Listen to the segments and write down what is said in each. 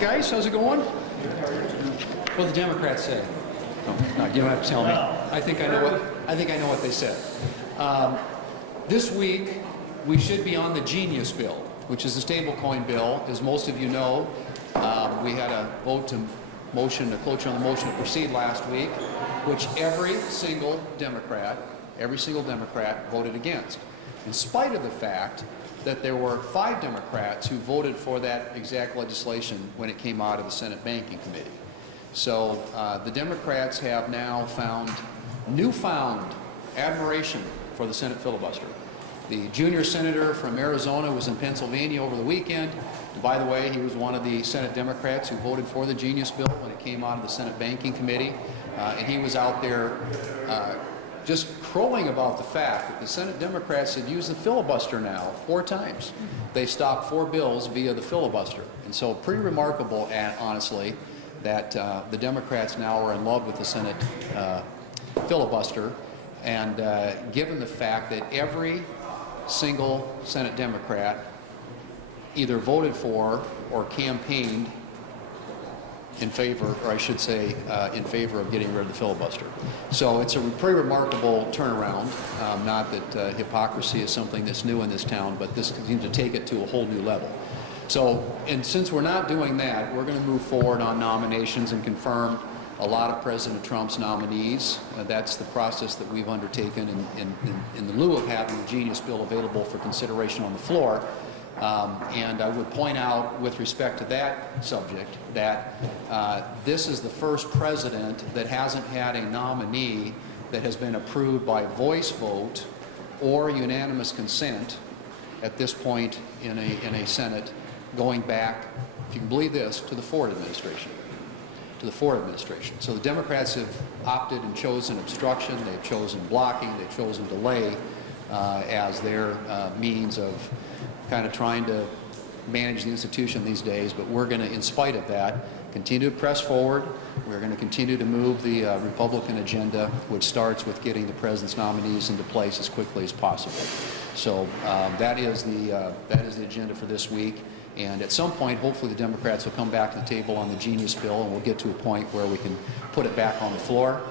Guys, how's it going? What the Democrats say? No, you don't have to tell me. I think I know what they said. This week we should be on the Genius bill, which is the stablecoin bill. As most of you know, we had a vote to cloture on the motion to proceed last week, which every single Democrat voted against, in spite of the fact that there were 5 Democrats who voted for that exact legislation when it came out of the Senate Banking Committee. So the Democrats have now found newfound admiration for the Senate filibuster. The junior senator from Arizona was in Pennsylvania over the weekend. And by the way, he was one of the Senate Democrats who voted for the Genius bill when it came out of the Senate Banking Committee. And he was out there just crowing about the fact that the Senate Democrats had used the filibuster now 4 times. They stopped 4 bills via the filibuster. And so pretty remarkable, honestly, that the Democrats now are in love with the Senate filibuster. And given the fact that every single Senate Democrat either voted for or campaigned in favor, or I should say in favor of getting rid of the filibuster. So it's a pretty remarkable turnaround. Not that hypocrisy is something that's new in this town, but this seems to take it to a whole new level. So, and since we're not doing that, we're going to move forward on nominations and confirm a lot of President Trump's nominees. That's the process that we've undertaken in the lieu of having the Genius bill available for consideration on the floor. And I would point out, with respect to that subject, that this is the first president that hasn't had a nominee that has been approved by voice vote or unanimous consent at this point in a Senate, going back, if you can believe this, to the Ford administration. So the Democrats have opted and chosen obstruction, they've chosen blocking, they've chosen delay as their means of kind of trying to manage the institution these days. But we're going to, in spite of that, continue to press forward. We're going to continue to move the Republican agenda, which starts with getting the president's nominees into place as quickly as possible. So that is the agenda for this week. And at some point, hopefully, the Democrats will come back to the table on the Genius bill, and we'll get to a point where we can put it back on the floor.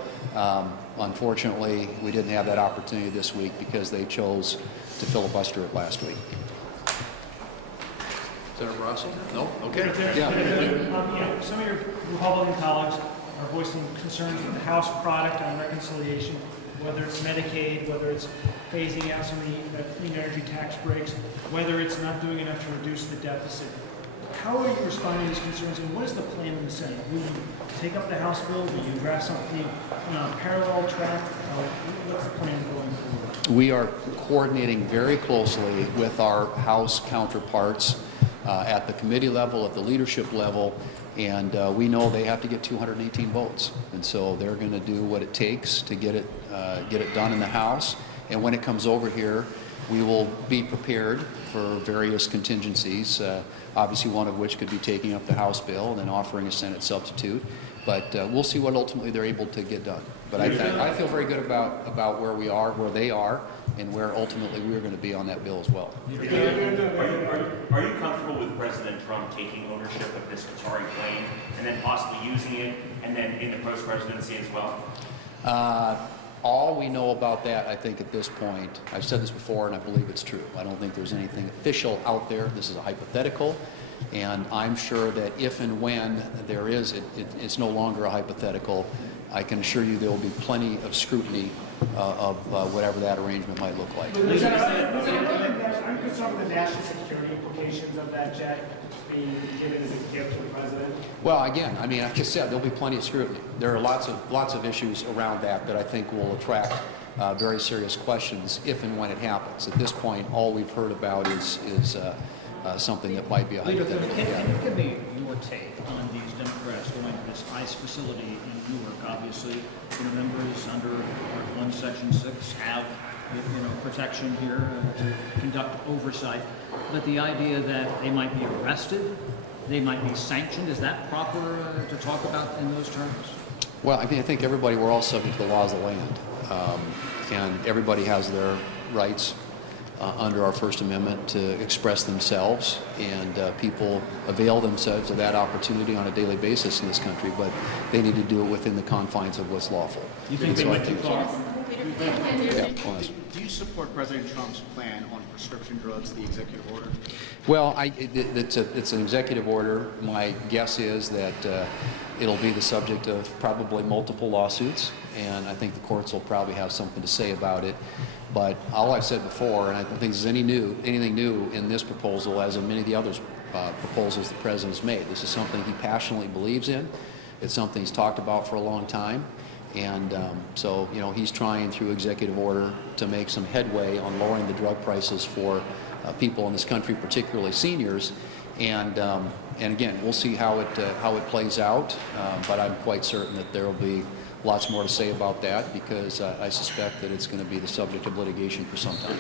Unfortunately, we didn't have that opportunity this week because they chose to filibuster it last week. Senator Rossi? No? Okay. Yeah. Some of your Republican colleagues are voicing concerns with the House product on reconciliation, whether it's Medicaid, whether it's phasing out some of the clean energy tax breaks, whether it's not doing enough to reduce the deficit. How are you responding to these concerns, and what is the plan in the Senate? Will you take up the House bill? Will you draft something on a parallel track? What's the plan going forward? We are coordinating very closely with our House counterparts at the committee level, at the leadership level, and we know they have to get 218 votes, and so they're going to do what it takes to get it done in the House. And when it comes over here, we will be prepared for various contingencies, obviously one of which could be taking up the House bill and then offering a Senate substitute. But we'll see what ultimately they're able to get done. But I feel very good about where we are, where they are, and where ultimately we're going to be on that bill as well. Are you comfortable with President Trump taking ownership of this Qatari plane and then possibly using it, and then in the post-presidency as well? All we know about that, I think, at this point, I've said this before and I believe it's true. I don't think there's anything official out there. This is a hypothetical, and I'm sure that if and when there is, it's no longer a hypothetical. I can assure you there will be plenty of scrutiny of whatever that arrangement might look like. Are you concerned with the national security implications of that jet being given as a gift to the president? Well, again, I mean, like I said, there'll be plenty of scrutiny. There are lots of issues around that I think will attract very serious questions if and when it happens. At this point, all we've heard about is something that might be a hypothetical. Can you give me your take on these Democrats going to this ICE facility in Newark? Obviously, members under Part 1, Section 6 have protection here to conduct oversight. But the idea that they might be arrested, they might be sanctioned, is that proper to talk about in those terms? Well, I think everybody, we're all subject to the laws of the land, and everybody has their rights under our First Amendment to express themselves, and people avail themselves of that opportunity on a daily basis in this country, but they need to do it within the confines of what's lawful. You think they went too far? Yeah, well, Do you support President Trump's plan on prescription drugs, the executive order? well, it's an executive order. My guess is that it'll be the subject of probably multiple lawsuits, and I think the courts will probably have something to say about it. But all I've said before, and I don't think there's anything new in this proposal, as in many of the other proposals the president has made. This is something he passionately believes in. It's something he's talked about for a long time. And so, you know, he's trying through executive order to make some headway on lowering the drug prices for people in this country, particularly seniors. And again, we'll see how it plays out. But I'm quite certain that there will be lots more to say about that, because I suspect that it's going to be the subject of litigation for some time.